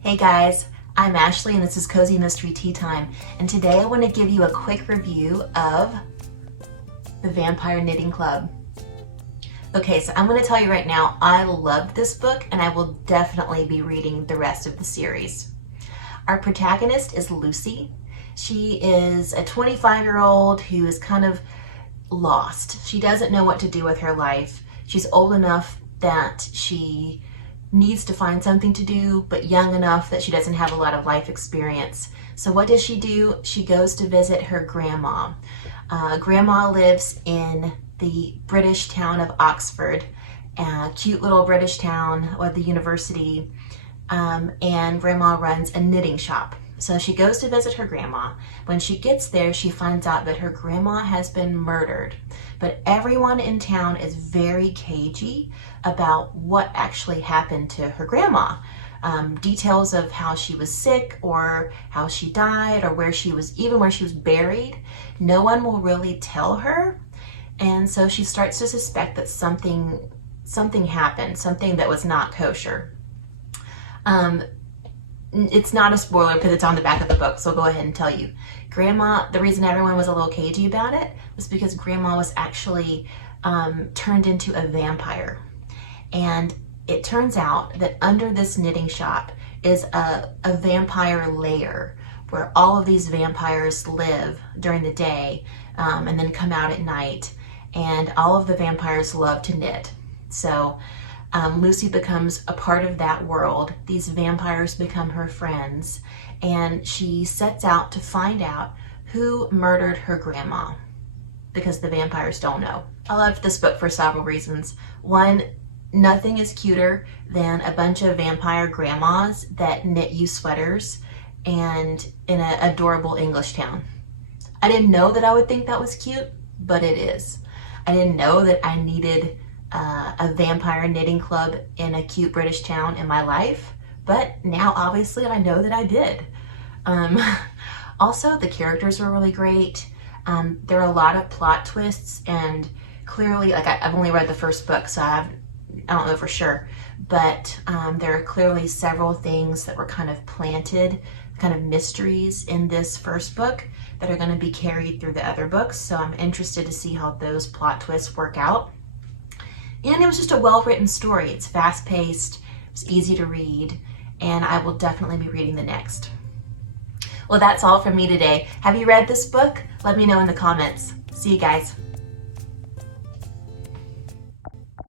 Hey guys, I'm Ashley and this is Cozy Mystery Tea Time, and today I want to give you a quick review of The Vampire Knitting Club. Okay, so I'm going to tell you right now, I loved this book and I will definitely be reading the rest of the series. Our protagonist is Lucy. She is a 25-year-old who is kind of lost. She doesn't know what to do with her life. She's old enough that she needs to find something to do, but young enough that she doesn't have a lot of life experience. So what does she do? She goes to visit her grandma. Grandma lives in the British town of Oxford, a cute little British town with the university, and grandma runs a knitting shop. So she goes to visit her grandma. When she gets there, she finds out that her grandma has been murdered. But everyone in town is very cagey about what actually happened to her grandma. Details of how she was sick or how she died or where she was, even where she was buried, no one will really tell her. And so she starts to suspect that something happened, something that was not kosher. It's not a spoiler because it's on the back of the book, so I'll go ahead and tell you. Grandma, the reason everyone was a little cagey about it was because Grandma was actually turned into a vampire. And it turns out that under this knitting shop is a vampire lair where all of these vampires live during the day and then come out at night. And all of the vampires love to knit. So Lucy becomes a part of that world. These vampires become her friends, and she sets out to find out who murdered her grandma, because the vampires don't know. I loved this book for several reasons. One, nothing is cuter than a bunch of vampire grandmas that knit you sweaters and in an adorable English town. I didn't know that I would think that was cute, but it is. I didn't know that I needed a vampire knitting club in a cute British town in my life, but now obviously I know that I did. Also, the characters were really great. There are a lot of plot twists, and clearly, like I've only read the first book, so I don't know for sure, but there are clearly several things that were kind of planted, kind of mysteries in this first book that are going to be carried through the other books, so I'm interested to see how those plot twists work out. And it was just a well-written story. It's fast-paced, it's easy to read, and I will definitely be reading the next. Well, that's all from me today. Have you read this book? Let me know in the comments. See you guys.